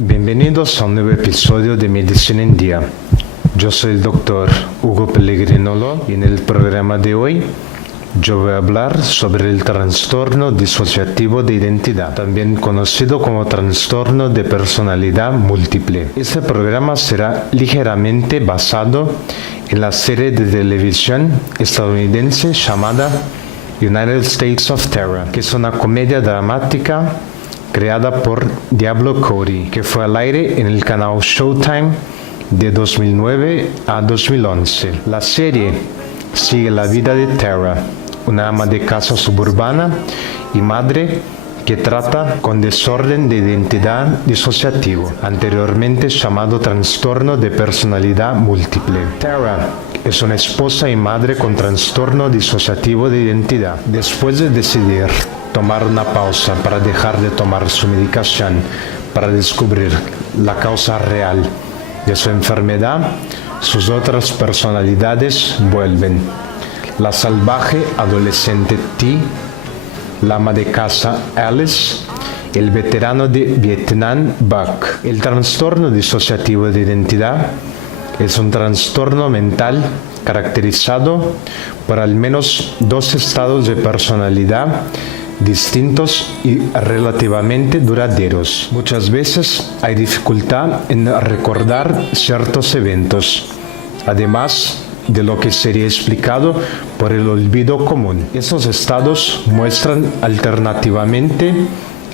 Bienvenidos a un nuevo episodio de Medicina en Día. Yo soy el doctor Hugo Pellegrinolo y en el programa de hoy yo voy a hablar sobre el trastorno disociativo de identidad, también conocido como trastorno de personalidad múltiple. Este programa será ligeramente basado en la serie de televisión estadounidense llamada United States of Terror, que es una comedia dramática creada por Diablo Cody, que fue al aire en el canal Showtime de 2009 a 2011. La serie sigue la vida de Tara, una ama de casa suburbana y madre que trata con desorden de identidad disociativo, anteriormente llamado trastorno de personalidad múltiple. Tara es una esposa y madre con trastorno disociativo de identidad. Después de decidir tomar una pausa para dejar de tomar su medicación para descubrir la causa real de su enfermedad, sus otras personalidades vuelven. La salvaje adolescente T, la ama de casa Alice, el veterano de Vietnam Buck. El trastorno disociativo de identidad es un trastorno mental caracterizado por al menos dos estados de personalidad distintos y relativamente duraderos. Muchas veces hay dificultad en recordar ciertos eventos, además de lo que sería explicado por el olvido común. Estos estados muestran alternativamente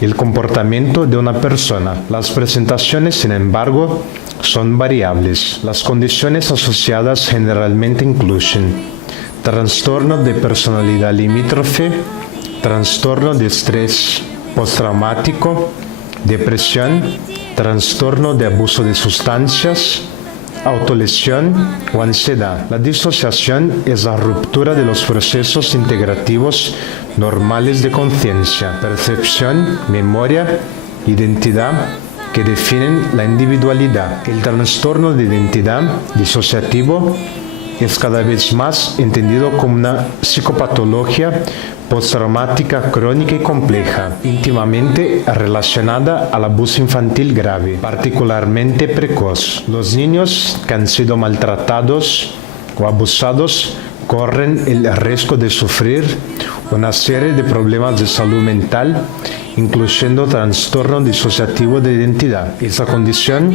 el comportamiento de una persona. Las presentaciones, sin embargo, son variables. Las condiciones asociadas generalmente incluyen trastorno de personalidad limítrofe, trastorno de estrés postraumático, depresión, trastorno de abuso de sustancias, autolesión o ansiedad. La disociación es la ruptura de los procesos integrativos normales de conciencia, percepción, memoria, identidad que definen la individualidad. El trastorno de identidad disociativo es cada vez más entendido como una psicopatología postraumática crónica y compleja, íntimamente relacionada al abuso infantil grave, particularmente precoz. Los niños que han sido maltratados o abusados corren el riesgo de sufrir una serie de problemas de salud mental, incluyendo trastorno disociativo de identidad. Esta condición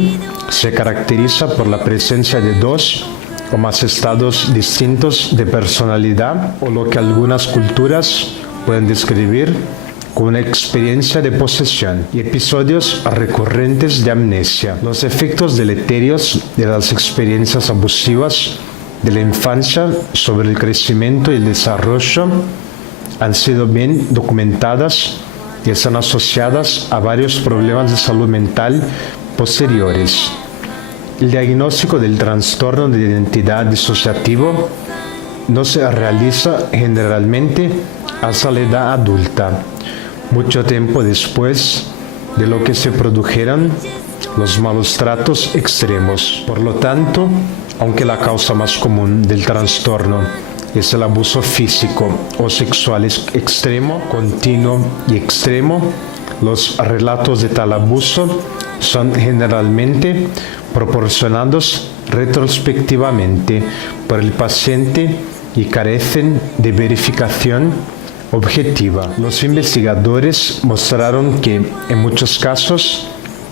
se caracteriza por la presencia de dos o más estados distintos de personalidad, o lo que algunas culturas pueden describir como una experiencia de posesión, y episodios recurrentes de amnesia. Los efectos deleterios de las experiencias abusivas de la infancia sobre el crecimiento y el desarrollo han sido bien documentadas y están asociadas a varios problemas de salud mental posteriores. El diagnóstico del trastorno de identidad disociativo no se realiza generalmente hasta la edad adulta, mucho tiempo después de lo que se produjeron los malos tratos extremos. Por lo tanto, aunque la causa más común del trastorno es el abuso físico o sexual extremo, continuo y extremo, los relatos de tal abuso son generalmente proporcionados retrospectivamente por el paciente y carecen de verificación objetiva. Los investigadores mostraron que, en muchos casos,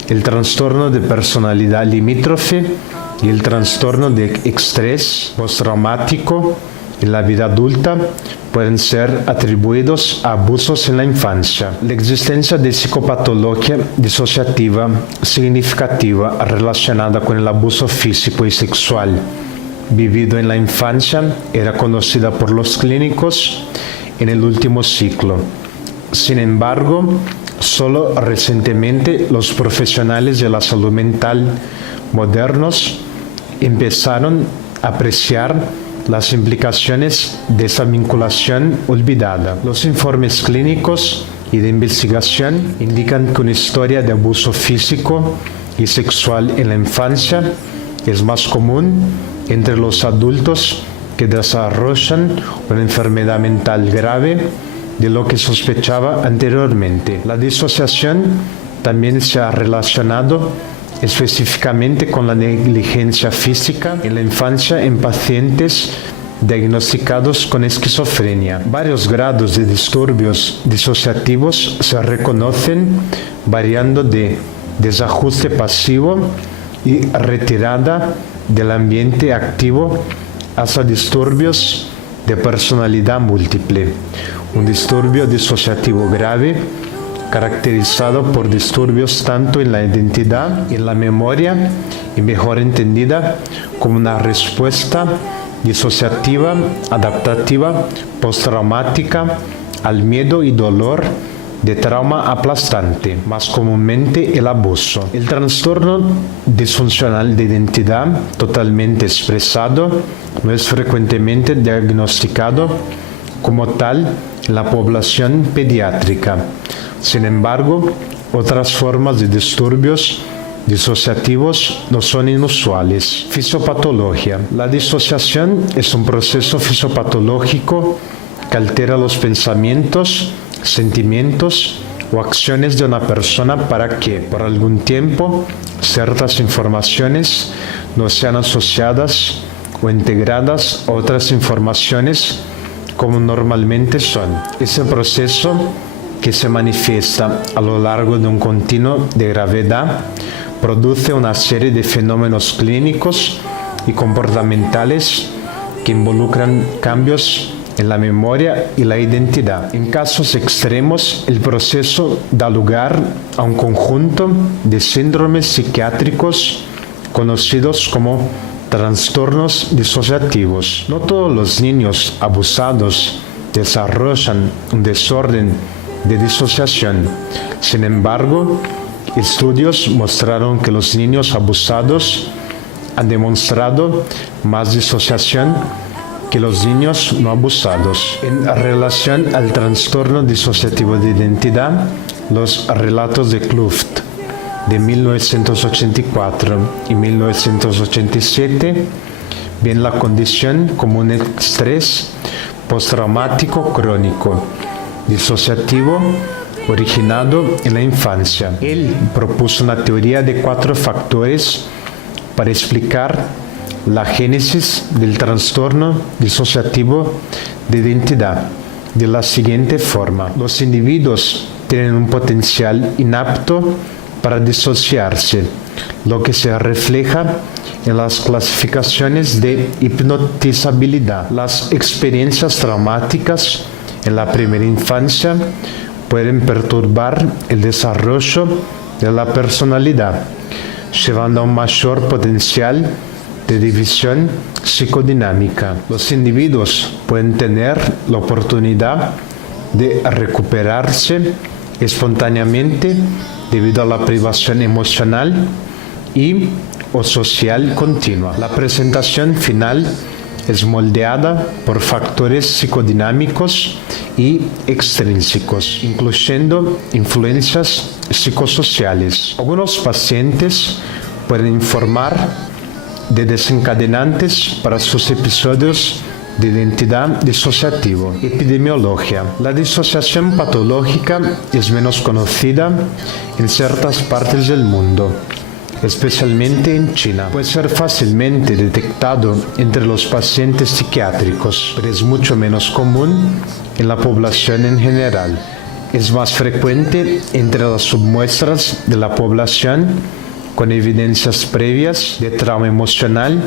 el trastorno de personalidad limítrofe y el trastorno de estrés postraumático en la vida adulta pueden ser atribuidos a abusos en la infancia. La existencia de psicopatología disociativa significativa relacionada con el abuso físico y sexual vivido en la infancia era conocida por los clínicos en el último siglo. Sin embargo, solo recientemente los profesionales de la salud mental modernos empezaron a apreciar las implicaciones de esa vinculación olvidada. Los informes clínicos y de investigación indican que una historia de abuso físico y sexual en la infancia es más común entre los adultos que desarrollan una enfermedad mental grave de lo que sospechaba anteriormente. La disociación también se ha relacionado específicamente con la negligencia física en la infancia en pacientes diagnosticados con esquizofrenia. Varios grados de disturbios disociativos se reconocen variando de desajuste pasivo y retirada del ambiente activo hasta disturbios de personalidad múltiple. Un disturbio disociativo grave caracterizado por disturbios tanto en la identidad y en la memoria y mejor entendida como una respuesta disociativa, adaptativa, postraumática al miedo y dolor de trauma aplastante, más comúnmente el abuso. El trastorno disfuncional de identidad totalmente expresado no es frecuentemente diagnosticado como tal en la población pediátrica. Sin embargo, otras formas de disturbios disociativos no son inusuales. Fisiopatología. La disociación es un proceso fisiopatológico que altera los pensamientos, sentimientos o acciones de una persona para que, por algún tiempo, ciertas informaciones no sean asociadas o integradas a otras informaciones como normalmente son. Ese proceso, que se manifiesta a lo largo de un continuo de gravedad, produce una serie de fenómenos clínicos y comportamentales que involucran cambios en la memoria y la identidad. En casos extremos, el proceso da lugar a un conjunto de síndromes psiquiátricos conocidos como trastornos disociativos. No todos los niños abusados desarrollan un desorden de disociación. Sin embargo, estudios mostraron que los niños abusados han demostrado más disociación que los niños no abusados. En relación al trastorno disociativo de identidad, los relatos de Kluft de 1984 y 1987 ven la condición como un estrés postraumático crónico disociativo originado en la infancia. Él propuso una teoría de 4 factores para explicar la génesis del trastorno disociativo de identidad de la siguiente forma. Los individuos tienen un potencial inapto para disociarse, lo que se refleja en las clasificaciones de hipnotizabilidad. Las experiencias traumáticas en la primera infancia pueden perturbar el desarrollo de la personalidad, llevando a un mayor potencial de división psicodinámica. Los individuos pueden tener la oportunidad de recuperarse espontáneamente debido a la privación emocional y o social continua. La presentación final es moldeada por factores psicodinámicos y extrínsecos, incluyendo influencias psicosociales. Algunos pacientes pueden informar de desencadenantes para sus episodios de identidad disociativo. Epidemiología. La disociación patológica es menos conocida en ciertas partes del mundo, especialmente en China. Puede ser fácilmente detectado entre los pacientes psiquiátricos, pero es mucho menos común en la población en general. Es más frecuente entre las submuestras de la población con evidencias previas de trauma emocional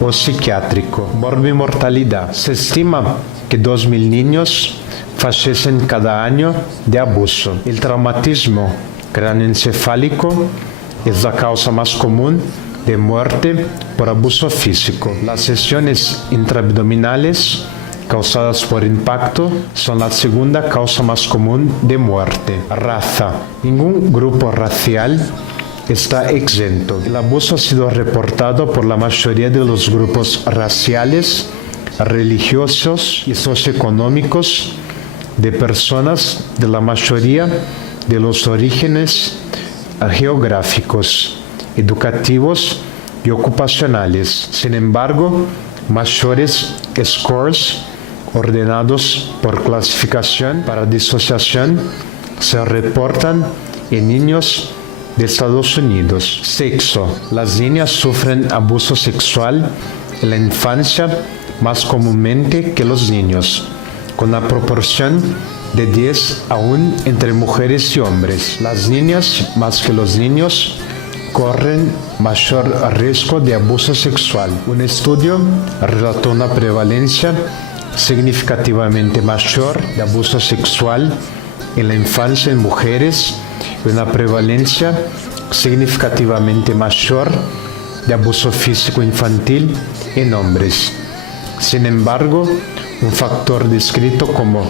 o psiquiátrico. Morbimortalidad. Se estima que 2.000 niños fallecen cada año de abuso. El traumatismo cráneoencefálico es la causa más común de muerte por abuso físico. Las lesiones intraabdominales causadas por impacto son la segunda causa más común de muerte. Raza. Ningún grupo racial está exento. El abuso ha sido reportado por la mayoría de los grupos raciales, religiosos y socioeconómicos de personas de la mayoría de los orígenes geográficos, educativos y ocupacionales. Sin embargo, mayores scores ordenados por clasificación para disociación se reportan en niños de Estados Unidos. Sexo. Las niñas sufren abuso sexual en la infancia más comúnmente que los niños, con la proporción de 10 a 1 entre mujeres y hombres. Las niñas, más que los niños, corren mayor riesgo de abuso sexual. Un estudio relató una prevalencia significativamente mayor de abuso sexual en la infancia en mujeres y una prevalencia significativamente mayor de abuso físico infantil en hombres. Sin embargo, un factor descrito como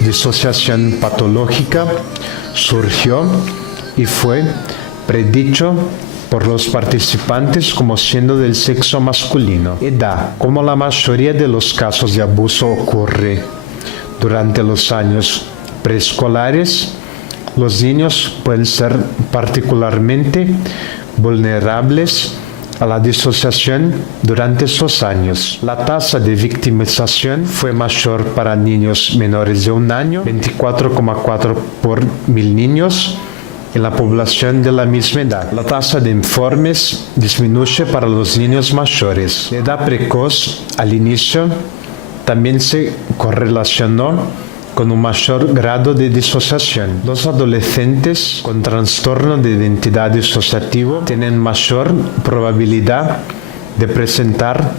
disociación patológica surgió y fue predicho por los participantes como siendo del sexo masculino. Edad. Como la mayoría de los casos de abuso ocurre durante los años preescolares, los niños pueden ser particularmente vulnerables a la disociación durante esos años. La tasa de victimización fue mayor para niños menores de 1 año, 24,4 por 1000 niños, en la población de la misma edad. La tasa de informes disminuye para los niños mayores. La edad precoz al inicio también se correlacionó con un mayor grado de disociación. Los adolescentes con trastorno de identidad disociativo tienen mayor probabilidad de presentar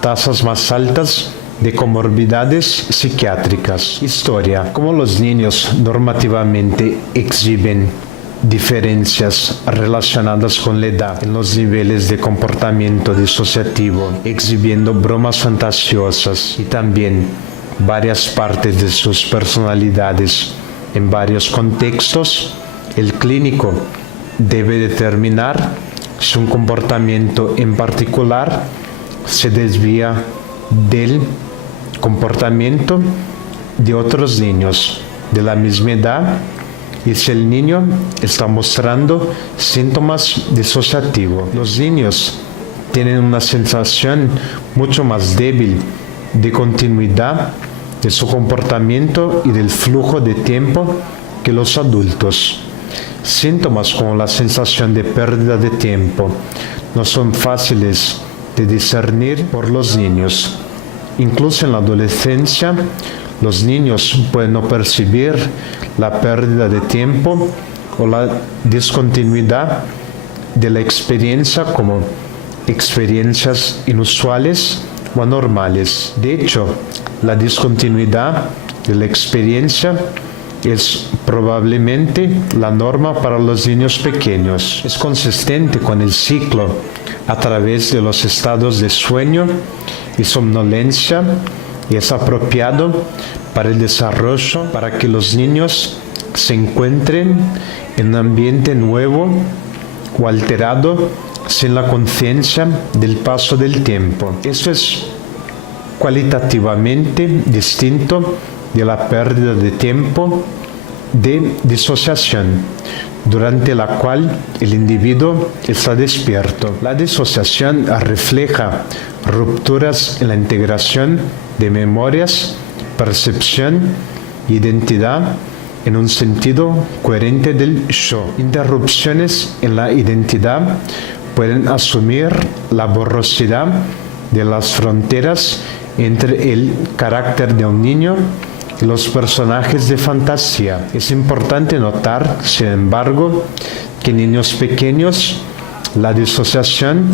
tasas más altas de comorbidades psiquiátricas. Historia. Como los niños normativamente exhiben diferencias relacionadas con la edad en los niveles de comportamiento disociativo, exhibiendo bromas fantasiosas y también varias partes de sus personalidades en varios contextos, el clínico debe determinar si un comportamiento en particular se desvía del comportamiento de otros niños de la misma edad y si el niño está mostrando síntomas disociativos. Los niños tienen una sensación mucho más débil de continuidad de su comportamiento y del flujo de tiempo que los adultos. Síntomas como la sensación de pérdida de tiempo no son fáciles de discernir por los niños. Incluso en la adolescencia, los niños pueden no percibir la pérdida de tiempo o la discontinuidad de la experiencia como experiencias inusuales o anormales. De hecho, la discontinuidad de la experiencia es probablemente la norma para los niños pequeños. Es consistente con el ciclo a través de los estados de sueño y somnolencia y es apropiado para el desarrollo, para que los niños se encuentren en un ambiente nuevo o alterado sin la conciencia del paso del tiempo. Eso es cualitativamente distinto de la pérdida de tiempo de disociación, durante la cual el individuo está despierto. La disociación refleja rupturas en la integración de memorias, percepción e identidad en un sentido coherente del yo. Interrupciones en la identidad pueden asumir la borrosidad de las fronteras entre el carácter de un niño y los personajes de fantasía. Es importante notar, sin embargo, que en niños pequeños la disociación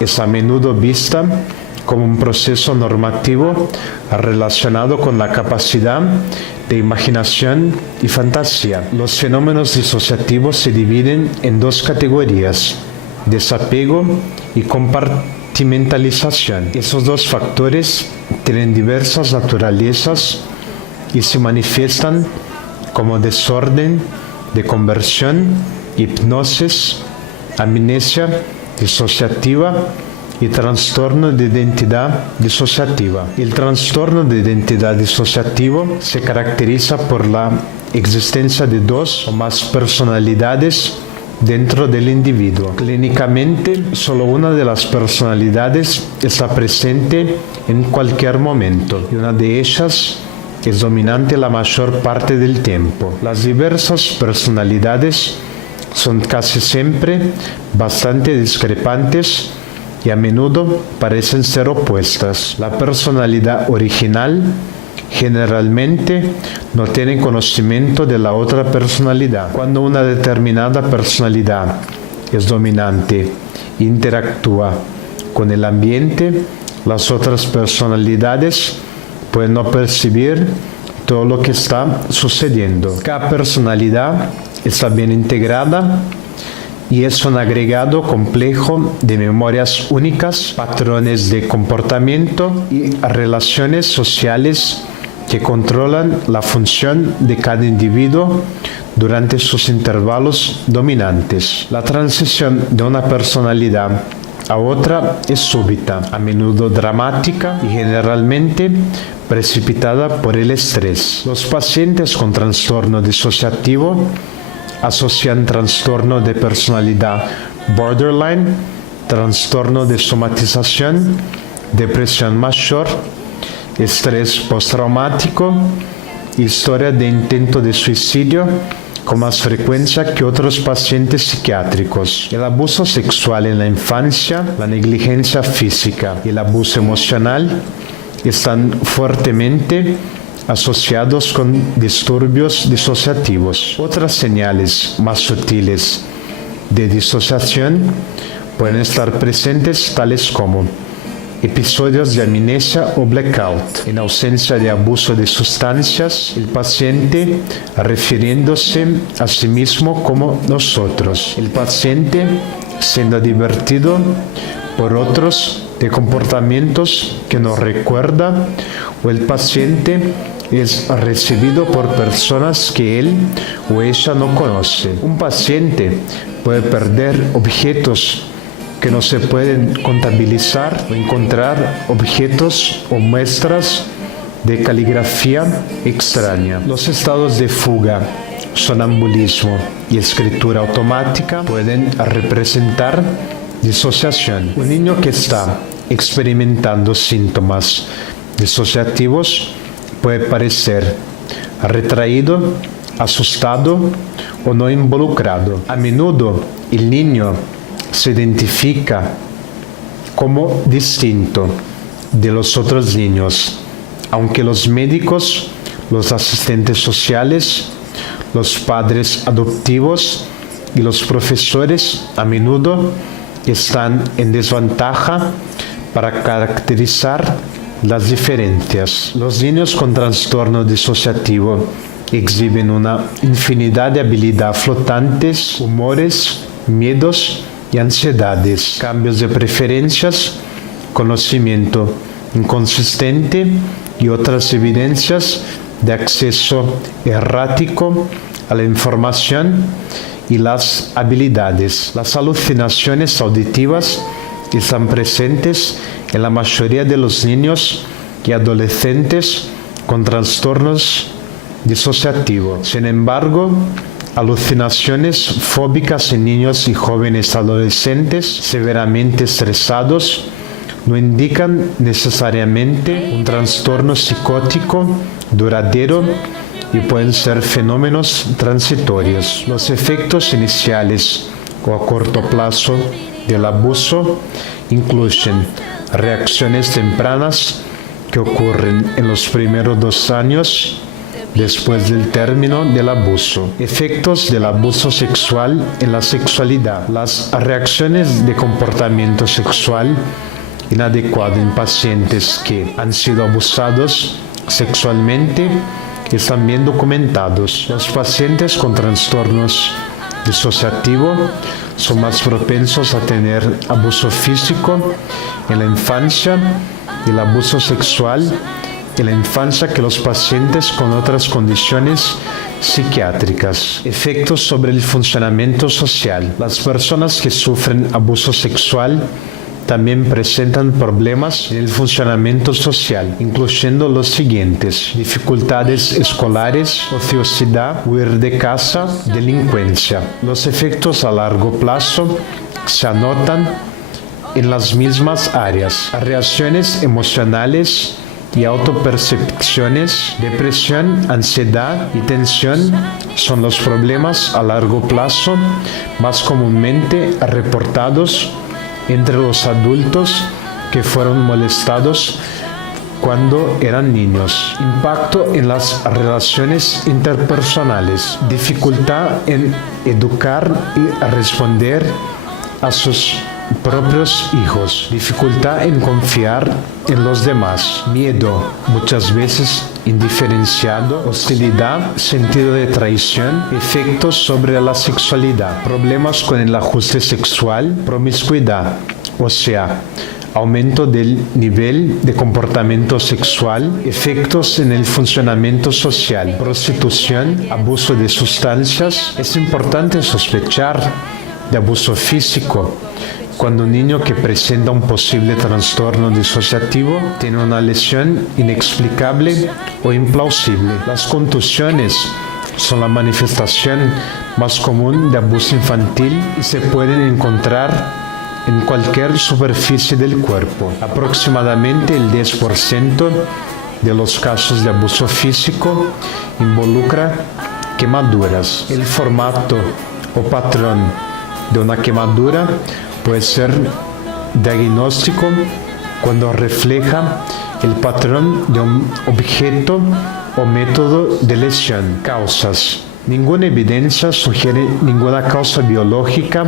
es a menudo vista como un proceso normativo relacionado con la capacidad de imaginación y fantasía. Los fenómenos disociativos se dividen en dos categorías: desapego y compartimentalización. Esos dos factores tienen diversas naturalezas y se manifiestan como desorden de conversión, hipnosis, amnesia disociativa y trastorno de identidad disociativa. El trastorno de identidad disociativo se caracteriza por la existencia de dos o más personalidades dentro del individuo. Clínicamente, solo una de las personalidades está presente en cualquier momento y una de ellas es dominante la mayor parte del tiempo. Las diversas personalidades son casi siempre bastante discrepantes y a menudo parecen ser opuestas. La personalidad original generalmente no tiene conocimiento de la otra personalidad. Cuando una determinada personalidad es dominante e interactúa con el ambiente, las otras personalidades pueden no percibir todo lo que está sucediendo. Cada personalidad está bien integrada y es un agregado complejo de memorias únicas, patrones de comportamiento y relaciones sociales que controlan la función de cada individuo durante sus intervalos dominantes. La transición de una personalidad a otra es súbita, a menudo dramática y generalmente precipitada por el estrés. Los pacientes con trastorno disociativo asocian trastorno de personalidad borderline, trastorno de somatización, depresión mayor, estrés postraumático, historia de intento de suicidio con más frecuencia que otros pacientes psiquiátricos. El abuso sexual en la infancia, la negligencia física y el abuso emocional están fuertemente asociados con disturbios disociativos. Otras señales más sutiles de disociación pueden estar presentes, tales como episodios de amnesia o blackout. En ausencia de abuso de sustancias, el paciente refiriéndose a sí mismo como nosotros. El paciente siendo divertido por otros de comportamientos que no recuerda, o el paciente es recibido por personas que él o ella no conoce. Un paciente puede perder objetos que no se pueden contabilizar o encontrar objetos o muestras de caligrafía extraña. Los estados de fuga, sonambulismo y escritura automática pueden representar disociación. Un niño que está experimentando síntomas disociativos puede parecer retraído, asustado o no involucrado. A menudo el niño se identifica como distinto de los otros niños, aunque los médicos, los asistentes sociales, los padres adoptivos y los profesores a menudo están en desventaja para caracterizar las diferencias. Los niños con trastorno disociativo exhiben una infinidad de habilidades flotantes, humores, miedos y ansiedades, cambios de preferencias, conocimiento inconsistente y otras evidencias de acceso errático a la información y las habilidades. Las alucinaciones auditivas están presentes en la mayoría de los niños y adolescentes con trastornos disociativos. Sin embargo, alucinaciones fóbicas en niños y jóvenes adolescentes severamente estresados no indican necesariamente un trastorno psicótico duradero y pueden ser fenómenos transitorios. Los efectos iniciales o a corto plazo del abuso incluyen reacciones tempranas que ocurren en los primeros 2 años después del término del abuso. Efectos del abuso sexual en la sexualidad. Las reacciones de comportamiento sexual inadecuado en pacientes que han sido abusados sexualmente están bien documentados. Los pacientes con trastornos disociativos son más propensos a tener abuso físico en la infancia y el abuso sexual en la infancia que los pacientes con otras condiciones psiquiátricas. Efectos sobre el funcionamiento social. Las personas que sufren abuso sexual también presentan problemas en el funcionamiento social, incluyendo los siguientes: dificultades escolares, ociosidad, huir de casa, delincuencia. Los efectos a largo plazo se anotan en las mismas áreas: reacciones emocionales y autopercepciones. Depresión, ansiedad y tensión son los problemas a largo plazo más comúnmente reportados entre los adultos que fueron molestados cuando eran niños. Impacto en las relaciones interpersonales, dificultad en educar y responder a sus propios hijos, dificultad en confiar en los demás, miedo, muchas veces indiferenciado, hostilidad, sentido de traición, efectos sobre la sexualidad, problemas con el ajuste sexual, promiscuidad, o sea, aumento del nivel de comportamiento sexual, efectos en el funcionamiento social, prostitución, abuso de sustancias. Es importante sospechar de abuso físico cuando un niño que presenta un posible trastorno disociativo tiene una lesión inexplicable o implausible. Las contusiones son la manifestación más común de abuso infantil y se pueden encontrar en cualquier superficie del cuerpo. Aproximadamente el 10% de los casos de abuso físico involucra quemaduras. El formato o patrón de una quemadura puede ser diagnóstico cuando refleja el patrón de un objeto o método de lesión. Causas. Ninguna evidencia sugiere ninguna causa biológica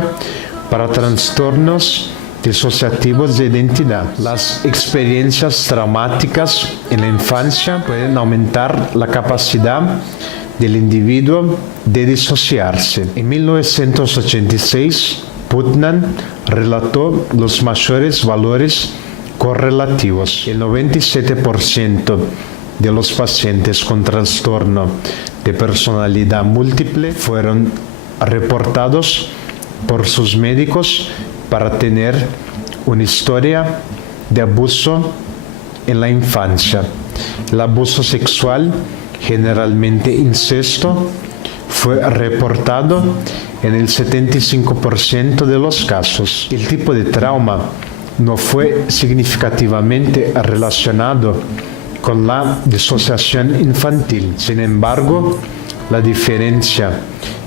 para trastornos disociativos de identidad. Las experiencias traumáticas en la infancia pueden aumentar la capacidad del individuo de disociarse. En 1986, Putnam relató los mayores valores correlativos. El 97% de los pacientes con trastorno de personalidad múltiple fueron reportados por sus médicos para tener una historia de abuso en la infancia. El abuso sexual, generalmente incesto, fue reportado en el 75% de los casos. El tipo de trauma no fue significativamente relacionado con la disociación infantil. Sin embargo, la diferencia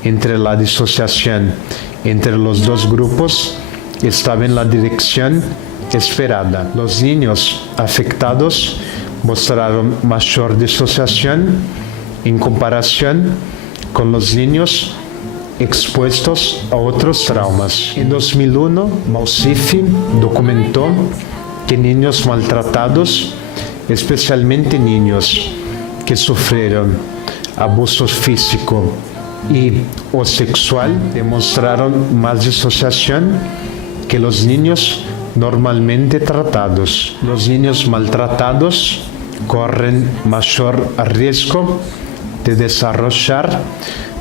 entre la disociación entre los dos grupos estaba en la dirección esperada. Los niños afectados mostraron mayor disociación en comparación con los niños expuestos a otros traumas. En 2001, Mausifi documentó que niños maltratados, especialmente niños que sufrieron abuso físico y o sexual, demostraron más disociación que los niños normalmente tratados. Los niños maltratados corren mayor riesgo de desarrollar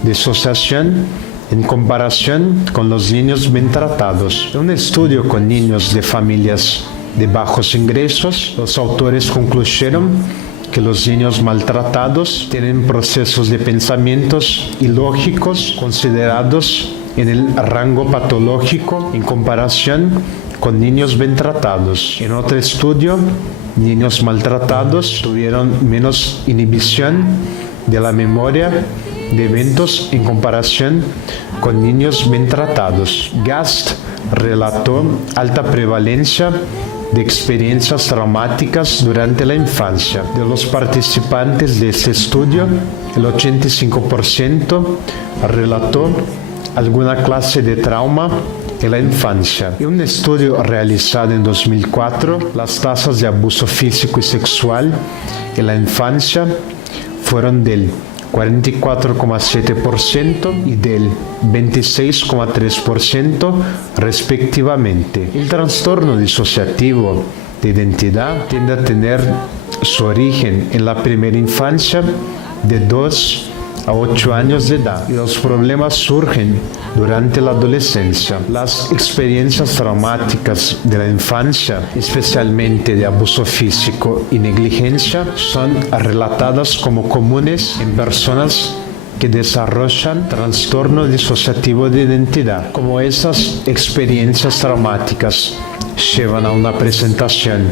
disociación en comparación con los niños bien tratados. En un estudio con niños de familias de bajos ingresos, los autores concluyeron que los niños maltratados tienen procesos de pensamientos ilógicos considerados en el rango patológico en comparación con niños bien tratados. En otro estudio, niños maltratados tuvieron menos inhibición de la memoria de eventos en comparación con niños bien tratados. Gast relató alta prevalencia de experiencias traumáticas durante la infancia. De los participantes de este estudio, el 85% relató alguna clase de trauma en la infancia. En un estudio realizado en 2004, las tasas de abuso físico y sexual en la infancia fueron del 44,7% y del 26,3% respectivamente. El trastorno disociativo de identidad tiende a tener su origen en la primera infancia de 2 a 8 años de edad y los problemas surgen durante la adolescencia. Las experiencias traumáticas de la infancia, especialmente de abuso físico y negligencia, son relatadas como comunes en personas que desarrollan trastorno disociativo de identidad. Como esas experiencias traumáticas llevan a una presentación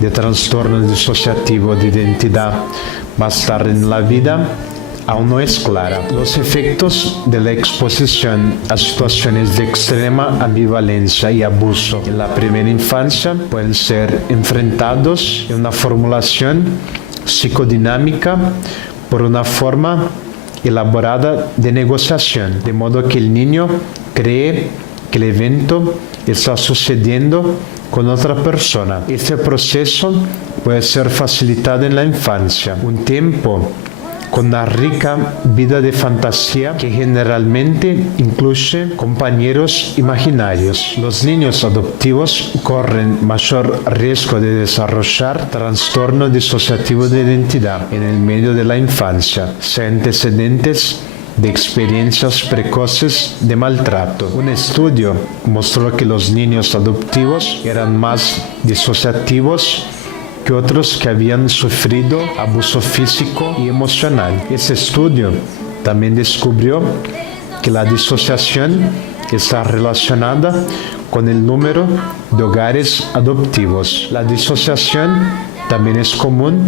de trastorno disociativo de identidad más tarde en la vida aún no es clara. Los efectos de la exposición a situaciones de extrema ambivalencia y abuso en la primera infancia pueden ser enfrentados en una formulación psicodinámica por una forma elaborada de negociación, de modo que el niño cree que el evento está sucediendo con otra persona. Este proceso puede ser facilitado en la infancia, un tiempo con una rica vida de fantasía que generalmente incluye compañeros imaginarios. Los niños adoptivos corren mayor riesgo de desarrollar trastorno disociativo de identidad en el medio de la infancia, sin antecedentes de experiencias precoces de maltrato. Un estudio mostró que los niños adoptivos eran más disociativos que otros que habían sufrido abuso físico y emocional. Ese estudio también descubrió que la disociación está relacionada con el número de hogares adoptivos. La disociación también es común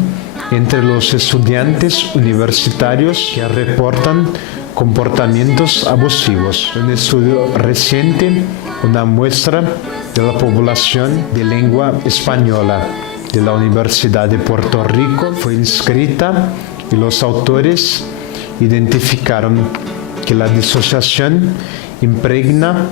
entre los estudiantes universitarios que reportan comportamientos abusivos. Un estudio reciente, una muestra de la población de lengua española de la Universidad de Puerto Rico fue inscrita y los autores identificaron que la disociación impregna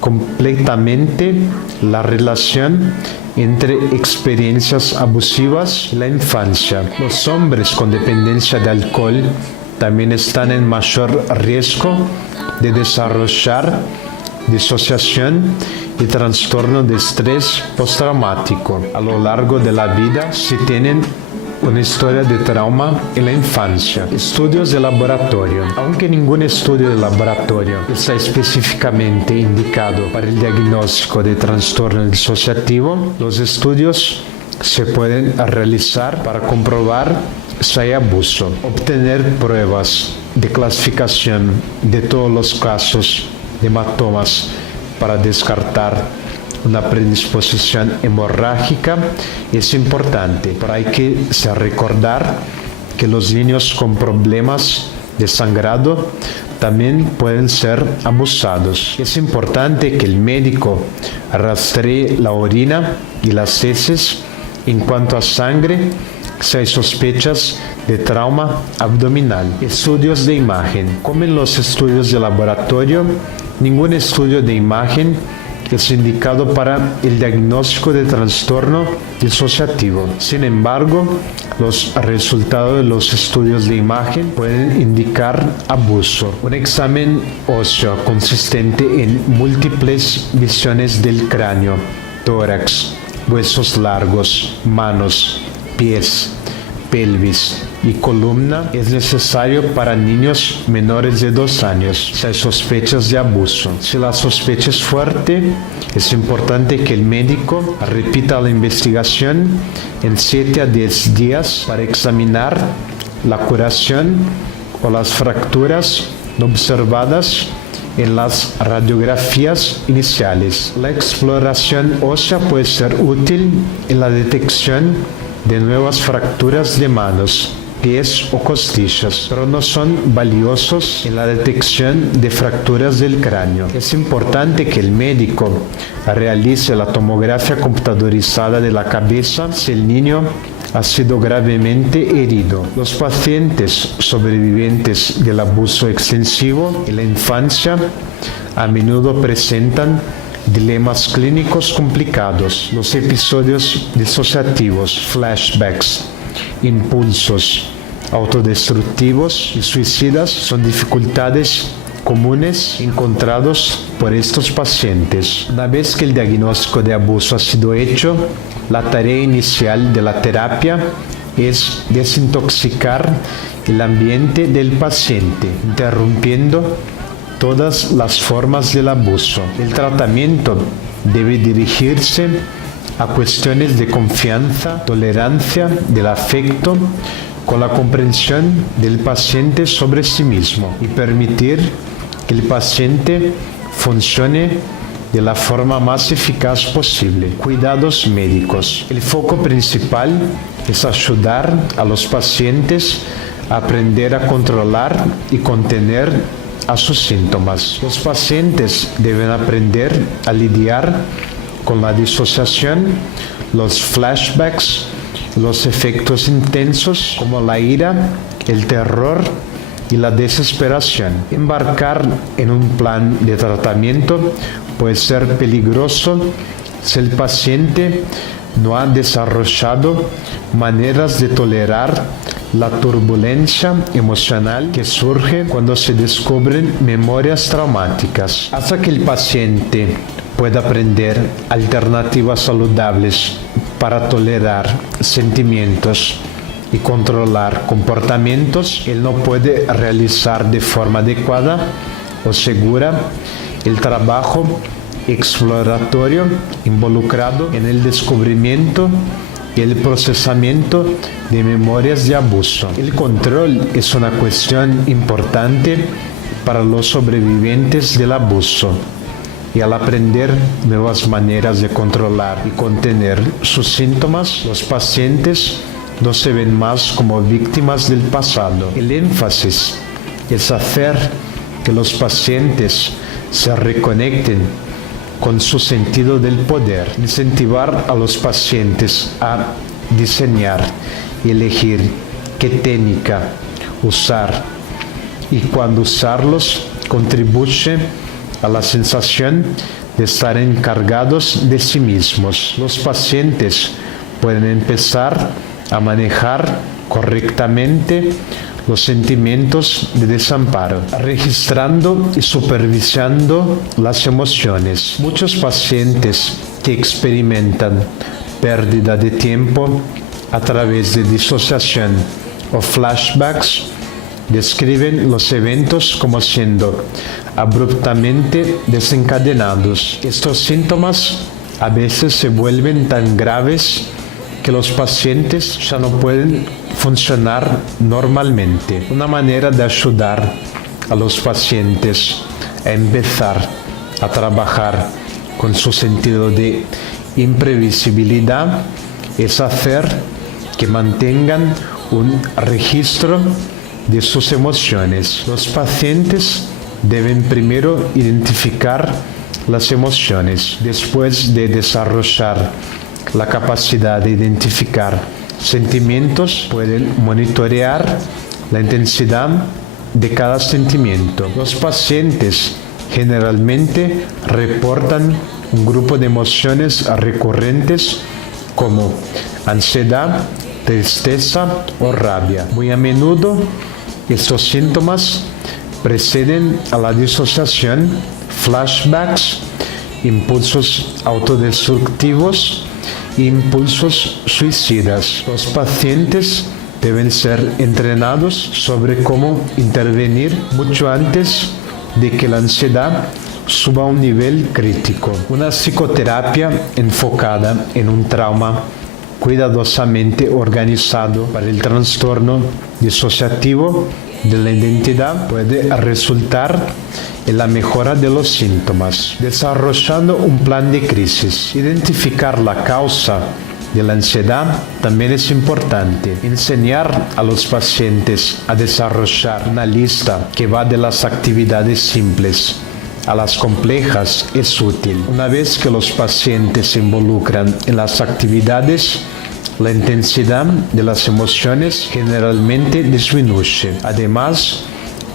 completamente la relación entre experiencias abusivas y la infancia. Los hombres con dependencia de alcohol también están en mayor riesgo de desarrollar disociación y trastorno de estrés postraumático a lo largo de la vida si tienen una historia de trauma en la infancia. Estudios de laboratorio. Aunque ningún estudio de laboratorio está específicamente indicado para el diagnóstico de trastorno disociativo, los estudios se pueden realizar para comprobar si hay abuso, obtener pruebas de clasificación de todos los casos de hematomas para descartar una predisposición hemorrágica es importante, pero hay que recordar que los niños con problemas de sangrado también pueden ser abusados. Es importante que el médico rastree la orina y las heces en cuanto a sangre si hay sospechas de trauma abdominal. Estudios de imagen. Como en los estudios de laboratorio, ningún estudio de imagen es indicado para el diagnóstico de trastorno disociativo. Sin embargo, los resultados de los estudios de imagen pueden indicar abuso. Un examen óseo consistente en múltiples visiones del cráneo, tórax, huesos largos, manos, pies, pelvis y columna es necesario para niños menores de 2 años si hay sospechas de abuso. Si la sospecha es fuerte, es importante que el médico repita la investigación en 7 a 10 días para examinar la curación o las fracturas no observadas en las radiografías iniciales. La exploración ósea puede ser útil en la detección de nuevas fracturas de manos, pies o costillas, pero no son valiosos en la detección de fracturas del cráneo. Es importante que el médico realice la tomografía computadorizada de la cabeza si el niño ha sido gravemente herido. Los pacientes sobrevivientes del abuso extensivo en la infancia a menudo presentan dilemas clínicos complicados. Los episodios disociativos, flashbacks, impulsos autodestructivos y suicidas son dificultades comunes encontrados por estos pacientes. Una vez que el diagnóstico de abuso ha sido hecho, la tarea inicial de la terapia es desintoxicar el ambiente del paciente, interrumpiendo todas las formas del abuso. El tratamiento debe dirigirse a cuestiones de confianza, tolerancia del afecto, con la comprensión del paciente sobre sí mismo y permitir que el paciente funcione de la forma más eficaz posible. Cuidados médicos. El foco principal es ayudar a los pacientes a aprender a controlar y contener a sus síntomas. Los pacientes deben aprender a lidiar con la disociación, los flashbacks, los efectos intensos como la ira, el terror y la desesperación. Embarcar en un plan de tratamiento puede ser peligroso si el paciente no ha desarrollado maneras de tolerar la turbulencia emocional que surge cuando se descubren memorias traumáticas. Hasta que el paciente pueda aprender alternativas saludables para tolerar sentimientos y controlar comportamientos, él no puede realizar de forma adecuada o segura el trabajo exploratorio involucrado en el descubrimiento y el procesamiento de memorias de abuso. El control es una cuestión importante para los sobrevivientes del abuso, y al aprender nuevas maneras de controlar y contener sus síntomas, los pacientes no se ven más como víctimas del pasado. El énfasis es hacer que los pacientes se reconecten con su sentido del poder, incentivar a los pacientes a diseñar y elegir qué técnica usar y cuándo usarlos contribuye a la sensación de estar encargados de sí mismos. Los pacientes pueden empezar a manejar correctamente los sentimientos de desamparo, registrando y supervisando las emociones. Muchos pacientes que experimentan pérdida de tiempo a través de disociación o flashbacks describen los eventos como siendo abruptamente desencadenados. Estos síntomas a veces se vuelven tan graves que los pacientes ya no pueden funcionar normalmente. Una manera de ayudar a los pacientes a empezar a trabajar con su sentido de imprevisibilidad es hacer que mantengan un registro de sus emociones. Los pacientes deben primero identificar las emociones. Después de desarrollar la capacidad de identificar sentimientos, pueden monitorear la intensidad de cada sentimiento. Los pacientes generalmente reportan un grupo de emociones recurrentes como ansiedad, tristeza o rabia. Muy a menudo estos síntomas preceden a la disociación, flashbacks, impulsos autodestructivos e impulsos suicidas. Los pacientes deben ser entrenados sobre cómo intervenir mucho antes de que la ansiedad suba a un nivel crítico. Una psicoterapia enfocada en un trauma cuidadosamente organizado para el trastorno disociativo de la identidad puede resultar en la mejora de los síntomas. Desarrollando un plan de crisis. Identificar la causa de la ansiedad también es importante. Enseñar a los pacientes a desarrollar una lista que va de las actividades simples a las complejas es útil. Una vez que los pacientes se involucran en las actividades, la intensidad de las emociones generalmente disminuye. Además,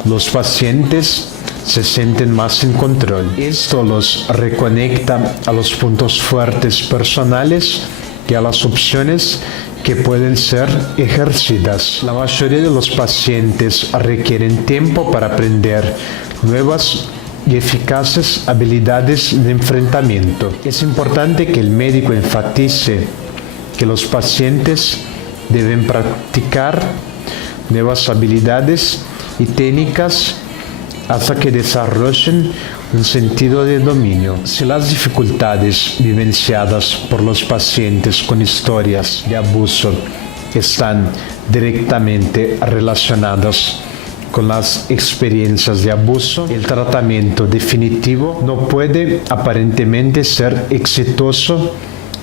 los pacientes se sienten más en control. Esto los reconecta a los puntos fuertes personales y a las opciones que pueden ser ejercidas. La mayoría de los pacientes requieren tiempo para aprender nuevas y eficaces habilidades de enfrentamiento. Es importante que el médico enfatice que los pacientes deben practicar nuevas habilidades y técnicas hasta que desarrollen un sentido de dominio. Si las dificultades vivenciadas por los pacientes con historias de abuso están directamente relacionadas con las experiencias de abuso, el tratamiento definitivo no puede aparentemente ser exitoso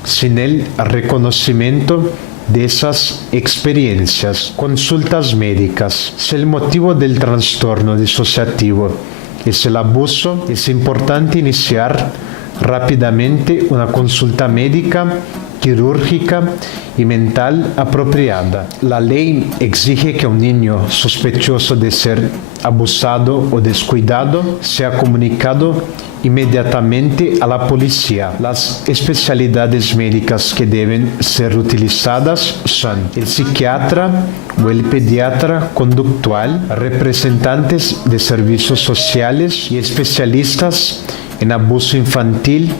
sin el reconocimiento de esas experiencias. Consultas médicas. Si el motivo del trastorno disociativo es el abuso, es importante iniciar rápidamente una consulta médica, quirúrgica y mental apropiada. La ley exige que un niño sospechoso de ser abusado o descuidado sea comunicado inmediatamente a la policía. Las especialidades médicas que deben ser utilizadas son el psiquiatra o el pediatra conductual, representantes de servicios sociales y especialistas en abuso infantil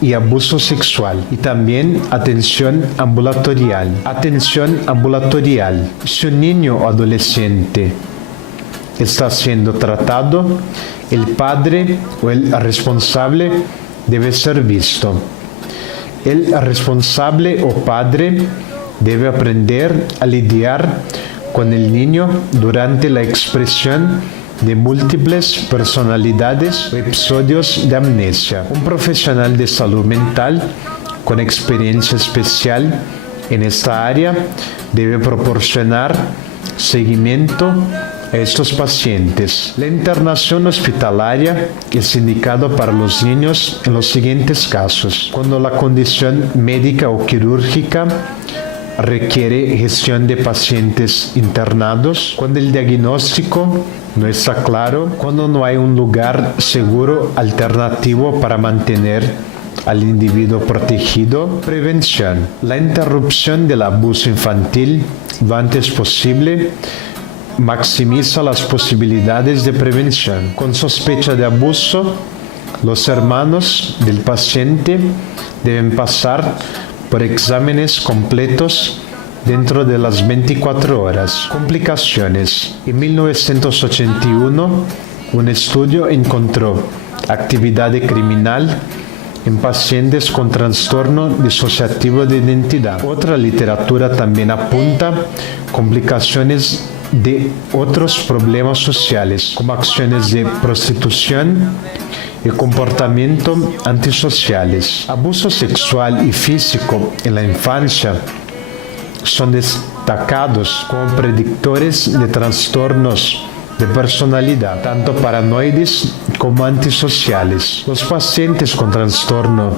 y abuso sexual, y también atención ambulatorial. Atención ambulatorial. Si un niño o adolescente está siendo tratado, el padre o el responsable debe ser visto. El responsable o padre debe aprender a lidiar con el niño durante la expresión de múltiples personalidades o episodios de amnesia. Un profesional de salud mental con experiencia especial en esta área debe proporcionar seguimiento a estos pacientes. La internación hospitalaria es indicada para los niños en los siguientes casos: cuando la condición médica o quirúrgica requiere gestión de pacientes internados, cuando el diagnóstico no está claro, cuando no hay un lugar seguro alternativo para mantener al individuo protegido. Prevención. La interrupción del abuso infantil lo antes posible maximiza las posibilidades de prevención. Con sospecha de abuso, los hermanos del paciente deben pasar por exámenes completos dentro de las 24 horas. Complicaciones. En 1981, un estudio encontró actividad criminal en pacientes con trastorno disociativo de identidad. Otra literatura también apunta complicaciones de otros problemas sociales, como acciones de prostitución y comportamiento antisociales. Abuso sexual y físico en la infancia son destacados como predictores de trastornos de personalidad, tanto paranoides como antisociales. Los pacientes con trastorno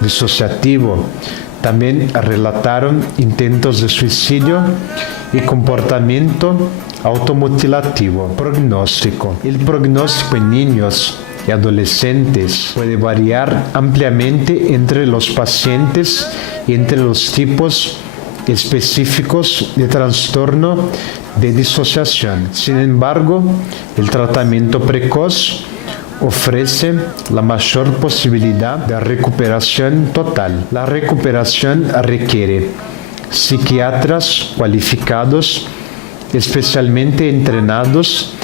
disociativo también relataron intentos de suicidio y comportamiento automutilativo. Pronóstico. El pronóstico en niños y adolescentes puede variar ampliamente entre los pacientes y entre los tipos específicos de trastorno de disociación. Sin embargo, el tratamiento precoz ofrece la mayor posibilidad de recuperación total. La recuperación requiere psiquiatras cualificados, especialmente entrenados,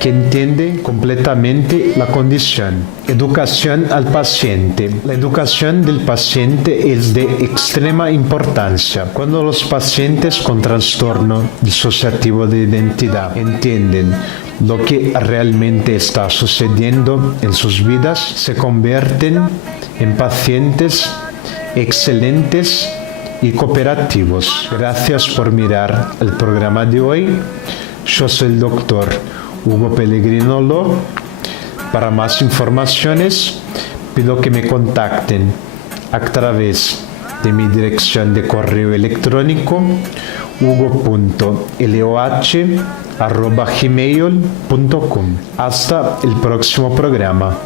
que entiende completamente la condición. Educación al paciente. La educación del paciente es de extrema importancia. Cuando los pacientes con trastorno disociativo de identidad entienden lo que realmente está sucediendo en sus vidas, se convierten en pacientes excelentes y cooperativos. Gracias por mirar el programa de hoy. Yo soy el doctor Hugo Pellegrino Lo. Para más informaciones, pido que me contacten a través de mi dirección de correo electrónico hugo.loh@gmail.com. Hasta el próximo programa.